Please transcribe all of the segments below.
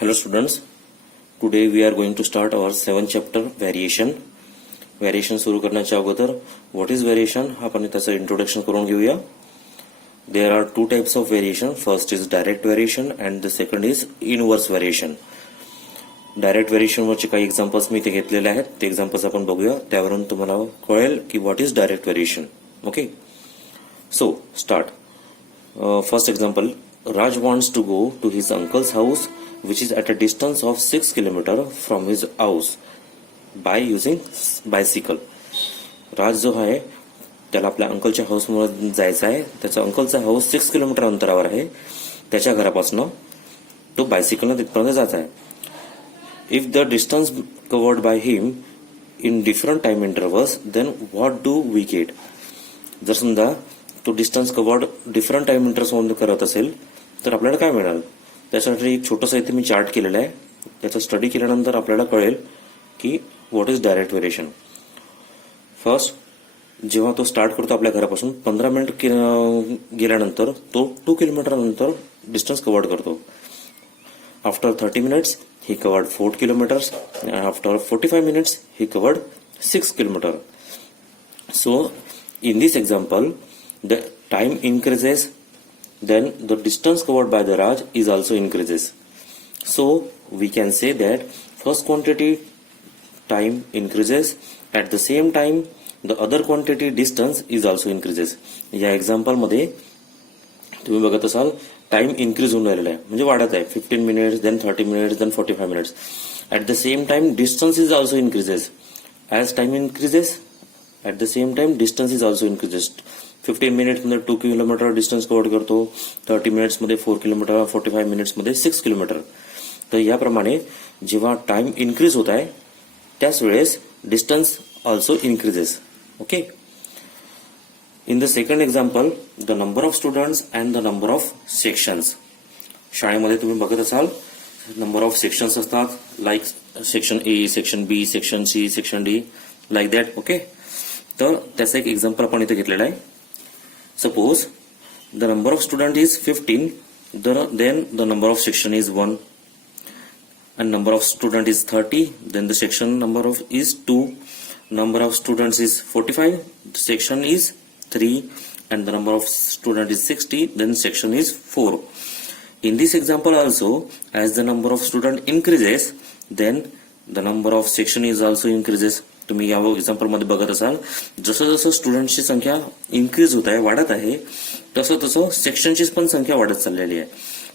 Hello students, today we are going to start our 7th chapter variation. Variation सुरू करण्याच्या अगोदर what is variation आपण त्याचं introduction करून घेऊया. There are two types of variation. First is direct variation and the second is inverse variation. Direct variation वरचे काही examples मी इथे घेतलेले आहेत. ते एक्झाम्पल्स आपण बघूया, त्यावरून तुम्हाला कळेल की what is direct variation. Okay, so start. First example, Raj wants to go to his uncle's house which is at a distance of 6 km from his house by using bicycle. राज जो आहे त्याला आपल्या अंकलच्या हाऊसमध्ये जायचं आहे. त्याचा अंकलचा हाऊस 6 किलोमीटर अंतरावर आहे. त्याच्या घरापासून तो बायसिकलने तिथपर्यंत जात आहे. If the distance covered by him in different time intervals, then what do we get? जर समजा तो distance covered different time intervals मध्ये करत असेल तर आपल्याला काय मिळेल? त्यासाठी एक छोटंसं इथे मी चार्ट केलेला आहे. त्याचा स्टडी केल्यानंतर आपल्याला कळेल की what is direct variation. First, जेव्हा तो स्टार्ट करतो आपल्या घरापासून 15 मिनिट गेल्यानंतर तो 2 किलोमीटर नंतर डिस्टन्स कवर्ड करतो. After 30 minutes he covered 4 kilometers and after 45 minutes he covered 6 kilometers. So in this example the time increases, then the distance covered by the Raj is also increases. So we can say that first quantity time increases, at the same time the other quantity distance is also increases. या example मध्ये तुम्ही बघत असाल time increase होऊन राहिलेला आहे, म्हणजे वाढत आहे. 15 minutes, then 30 minutes, then 45 minutes. At the same time distance is also increases. As time increases, at the same time distance is also increases. 15 minutes मध्ये 2 किलोमीटर डिस्टन्स कव्हर करतो, 30 minutes मध्ये 4 kilometre, 45 minutes मध्ये 6 kilometre. तर याप्रमाणे जेव्हा time increase होत आहे त्याच वेळेस distance also increases. Okay. In the second example, the number of students and the number of sections. शाळेमध्ये तुम्ही बघत असाल नंबर ऑफ सेक्शन्स असतात, like section A, section B, section C, section D, like that. Okay. तर त्याचं एक example आपण इथे घेतलेलं आहे. Suppose the number of student is 15, then the number of section is 1 and number of student is 30, then the section number of is 2, number of students is 45, the section is 3, and the number of student is 60, then section is 4. In this example also, as the number of student increases, then the number of section is also increases. तुम्ही या example मध्ये बघत असाल जसं जसं स्टुडंटची संख्या increase होत आहे, वाढत आहे, तसं तसं सेक्शनची पण संख्या वाढत चाललेली आहे.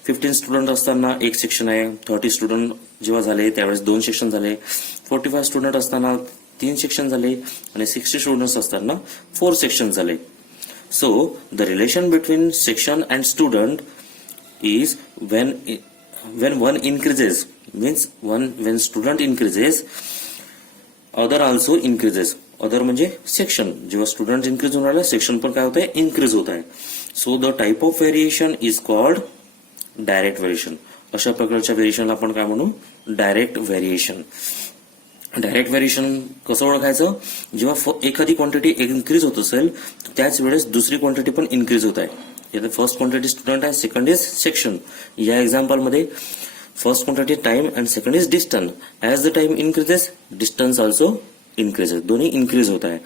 15 स्टुडंट असताना एक सेक्शन आहे, 30 स्टुडंट जेव्हा झाले त्यावेळेस 2 सेक्शन झाले, 45 स्टुडंट असताना 3 सेक्शन झाले आणि 60 स्टुडंट्स असताना 4 सेक्शन झाले. So the relation between section and student is when one increases, means when student increases, other also increases. Other म्हणजे सेक्शन. जेव्हा स्टुडंट इन्क्रीज होऊन राहिला सेक्शन पण काय होत आहे, इन्क्रीज होत आहे. So the type of variation is called direct variation. अशा प्रकारच्या व्हेरिएशनला आपण काय म्हणू, डायरेक्ट व्हेरिएशन. डायरेक्ट व्हेरिएशन कसं ओळखायचं, जेव्हा एखादी क्वांटिटी इन्क्रीज होत असेल त्याच वेळेस दुसरी क्वांटिटी पण इन्क्रीज होत आहे. यात फर्स्ट क्वांटिटी स्टुडंट आहे, सेकंड इज सेक्शन. या एक्झाम्पल मध्ये first quantity time and second is distance. As the time increases distance also increases, दोन्ही इन्क्रीज होत आहे.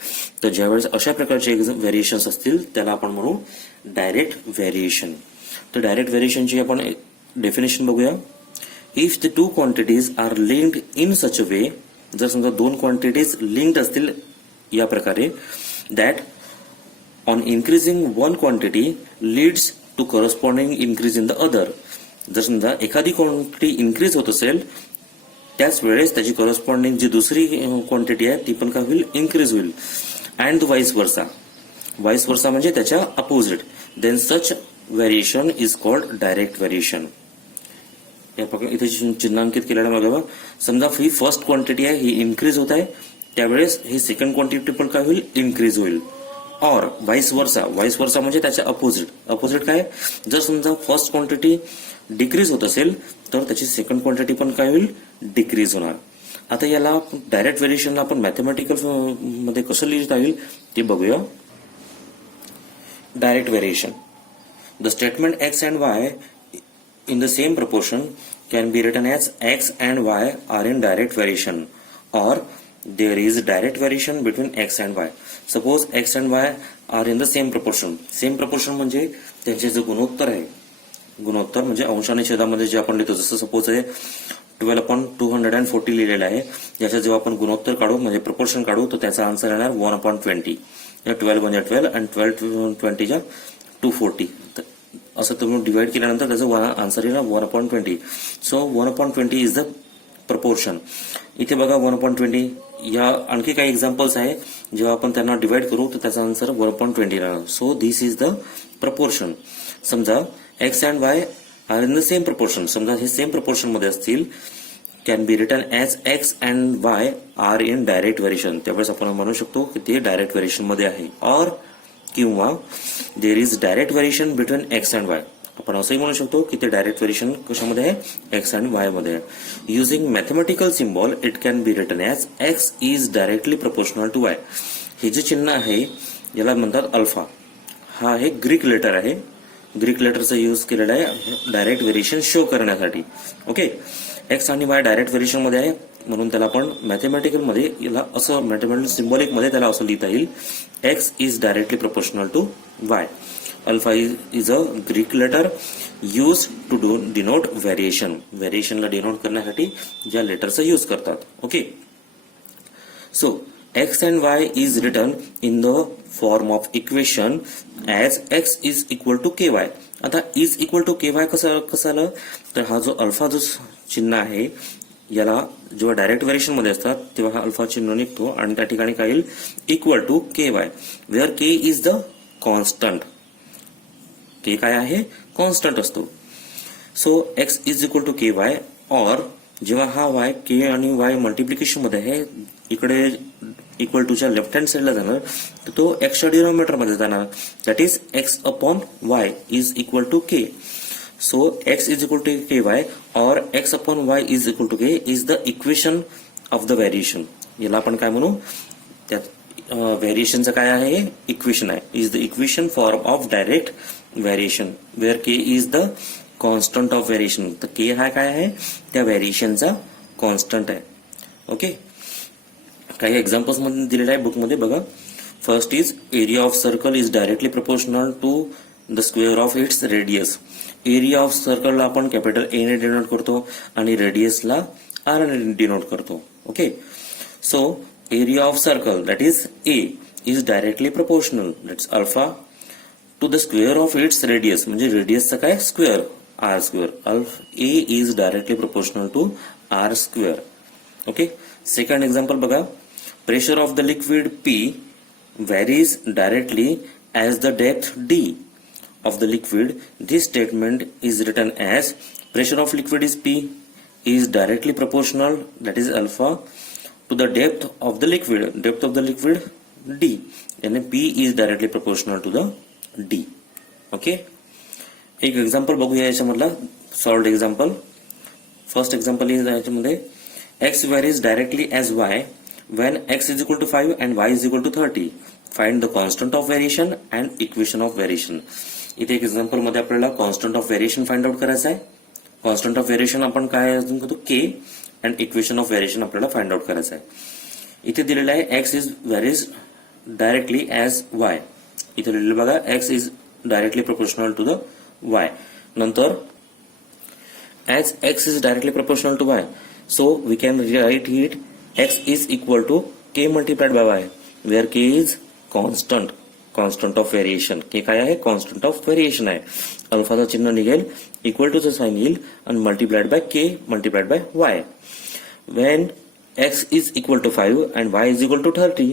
तर ज्यावेळेस अशा प्रकारचे व्हेरिएशन्स असतील त्याला आपण म्हणू डायरेक्ट व्हेरिएशन. तर डायरेक्ट व्हेरिएशनची आपण डेफिनेशन बघूया. If the two quantities are linked in such a way, जर समजा 2 क्वांटिटीज लिंक्ड असतील या प्रकारे, that on increasing one quantity leads to corresponding increase in the other. जर समजा एखादी क्वांटिटी इन्क्रीज होत असेल त्याच वेळेस त्याची करस्पॉन्डिंग जी दुसरी क्वांटिटी आहे ती पण काय होईल, इन्क्रीज होईल. अँड वाईस वर्सा. वाईस वर्सा म्हणजे त्याच्या opposite. Then such variation is called direct variation. इथे चिन्हांकित केलेला बघा. समजा ही फर्स्ट क्वांटिटी आहे ही इन्क्रीज होत आहे त्यावेळेस ही सेकंड क्वांटिटी पण काय होईल, इन्क्रीज होईल. और वाईस वर्सा. वाईस वर्सा म्हणजे त्याच्या अपोजिट. अपोजिट काय, जर समजा फर्स्ट क्वांटिटी डिक्रीज होत असेल तर त्याची सेकंड क्वांटिटी पण काय होईल, डिक्रीज होणार. आता याला डायरेक्ट व्हेरिएशनला आपण मॅथमॅटिकल मध्ये कसं लिहिता येईल ते बघूया. Direct variation. The statement x and y in the same proportion can be written as x and y are in direct variation, or there is direct variation between x and y. Suppose x and y are in the same proportion. Same proportion म्हणजे त्यांचे जे गुणोत्तर आहे, गुणोत्तर म्हणजे अंश आणि छेदामध्ये जे आपण लिहितो, जसं सपोज आहे 12/240 लिहिलेलं आहे, ज्याच्या जेव्हा आपण गुणोत्तर काढू म्हणजे प्रपोर्शन काढू तर त्याचा आन्सर येणार 1/20. 12 म्हणजे 12 आणि 12 20 240. असं तुम्ही डिवाइड केल्यानंतर त्याचं आन्सर येणार 1/20. So 1/20 is the proportion. इथे बघा 1/20 या आणखी काही एक्झाम्पल्स आहे, जेव्हा आपण त्यांना डिवाइड करू तर त्याचा आन्सर 1/20 येणार. So this is the proportion. समजा x and y are in the same proportion. समजा हे सेम प्रपोर्शन मध्ये असतील, can be written as x and y are in direct variation. त्यावेळेस आपण म्हणू शकतो की ते डायरेक्ट व्हेरिएशन मध्ये आहे. और किंवा there is direct variation between x and Y. आपण असंही म्हणू शकतो की ते डायरेक्ट व्हेरिएशन कशामध्ये आहे, एक्स अँड वाय मध्ये आहे. Using mathematical symbol it can be written as x is directly proportional to Y. हे जे चिन्ह आहे याला म्हणतात अल्फा. हा आहे ग्रीक लेटर आहे. ग्रीक लेटरचा यूज केलेला आहे डायरेक्ट व्हेरिएशन शो करण्यासाठी. ओके, एक्स आणि वाय डायरेक्ट व्हेरिएशन मध्ये आहे म्हणून त्याला आपण मॅथमॅटिकल मध्ये याला असं मॅथमॅटिकल सिम्बॉलिक मध्ये त्याला असं लिहिता येईल, x is directly proportional to y. Alpha is a Greek letter use to denote variation. व्हेरिएशनला डिनोट करण्यासाठी ज्या लेटरचा यूज करतात. Okay, so x and y is written in the form of equation as x is equal to ky. आता is equal to ky कसं आलं तर हा जो अल्फा जो चिन्ह आहे याला जेव्हा डायरेक्ट व्हेरिएशन मध्ये असतात तेव्हा हा अल्फा चिन्ह निघतो आणि त्या ठिकाणी काय येईल, equal to ky, where k is the constant. k काय आहे, कॉन्स्टंट असतो. So x is equal to ky, और जेव्हा हा y k आणि y मल्टिप्लिकेशन मध्ये आहे, इकडे इक्वल टूच्या लेफ्ट हँड साइडला जाणार तर तो एक्सच्या डिनॉमिनेटर मध्ये जाणार. That is x upon y is equal to k. So x is equal to k y or x upon y is equal to k is the equation of the variation. याला आपण काय म्हणू, त्यात व्हेरिएशनचं काय आहे, equation आहे. Is the equation form of direct variation where k is the constant of variation. तर k हा काय आहे, त्या व्हेरिएशनचा कॉन्स्टंट आहे. ओके, काही एक्झाम्पल्स मध्ये दिलेलं आहे बुकमध्ये बघा. First is area of circle is directly proportional to the square of its radius. Area of सर्कलला आपण कॅपिटल ए ने डिनोट करतो आणि रेडियसला आर ने डिनोट करतो. Okay, so area of circle that is A is directly proportional, that's alpha, to the square of its radius. म्हणजे रेडियसचा काय, square, R square. A is directly proportional to R square. Okay, second example बघा. Pressure of the liquid P varies directly as the depth D of the liquid. This statement is written as pressure of liquid is P is directly proportional, that is alpha, to the depth of the liquid. Depth of the liquid D, and P is directly proportional to the D. Okay, एक example बघूया याच्यामधला solved example. First example is याच्यामध्ये x varies directly as y when x is equal to 5 and y is equal to 30. Find the constant of variation and equation of variation. इथे एक example मध्ये आपल्याला constant of variation find out करायचं आहे. Constant of variation आपण काय अजून करतो, k, and equation of variation आपल्याला फाइंड आउट करायचं आहे. इथे दिलेलं आहे x is varies directly as y. इथे लिहिलेलं बघा, x is directly proportional to the y. नंतर as x is directly proportional to y, so we can write it x is equal to k multiplied by y, where k is constant of variation. k काय आहे, constant of variation आहे. अल्फाचं चिन्ह निघेल, equal टूचं sign येईल आणि multiplied by k multiplied by y. when x is equal to 5 and y is equal to 30,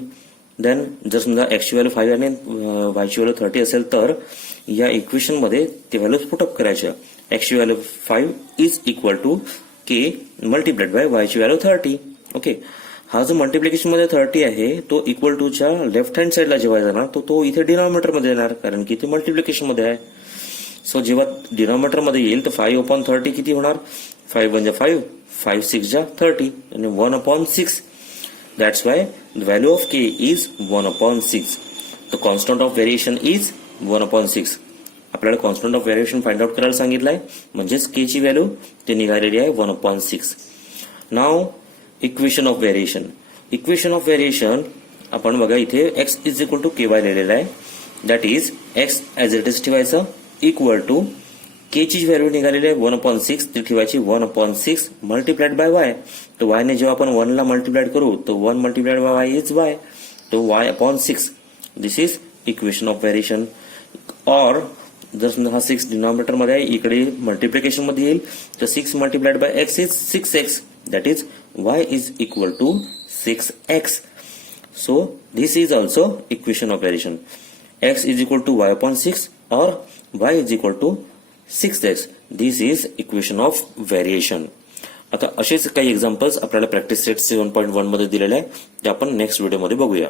then जर समजा x ची व्हॅल्यू 5 आणि y ची व्हॅल्यू 30 असेल तर या इक्वेशन मध्ये ते व्हॅल्यूज पुटअप करायच्या. x ची value 5 is equal to k multiplied by y ची व्हॅल्यू 30. ओके, हा जो मल्टिप्लिकेशन मध्ये 30 आहे तो इक्वल टूच्या लेफ्ट हँड साइडला जेव्हा जाणार तो इथे डिनॉमिनेटर मध्ये येणार, कारण की ते मल्टिप्लिकेशन मध्ये आहे. सो जेव्हा डिनॉमिनेटर मध्ये येईल तर 5/30 किती होणार, 5 म्हणजे 5, 5 6 जा 30 आणि 1/6. That's why the value of K is 1/6. The constant of variation is 1/6. आपल्याला constant of variation find out करायला सांगितलंय, म्हणजेच के ची व्हॅल्यू ते निघालेली आहे 1/6. नाव equation of variation. Equation of variation आपण बघा इथे x is equal to ky लिहिलेलं आहे. That is x as it is ठेवायचं इक्वल टू के ची व्हॅल्यू निघालेली आहे 1/6, ती ठेवायची 1/6 मल्टिप्लाइड बाय y. तर y ने जेव्हा आपण 1 ला मल्टिप्लाइड करू तर 1 multiplied by y is y. तो y/6. This is equation of variation. और जर हा 6 डिनॉमिनेटर मध्ये आहे, इकडे मल्टिप्लिकेशन मध्ये येईल, तर 6 multiplied by x is 6x. That is y is equal to 6x. So this is also equation of variation. X is equal to y/6 or y is equal to 6x. This is equation of variation. आता असेच काही examples आपल्याला practice set 7.1 मध्ये दिलेले आहे, ते आपण next व्हिडिओमध्ये बघूया.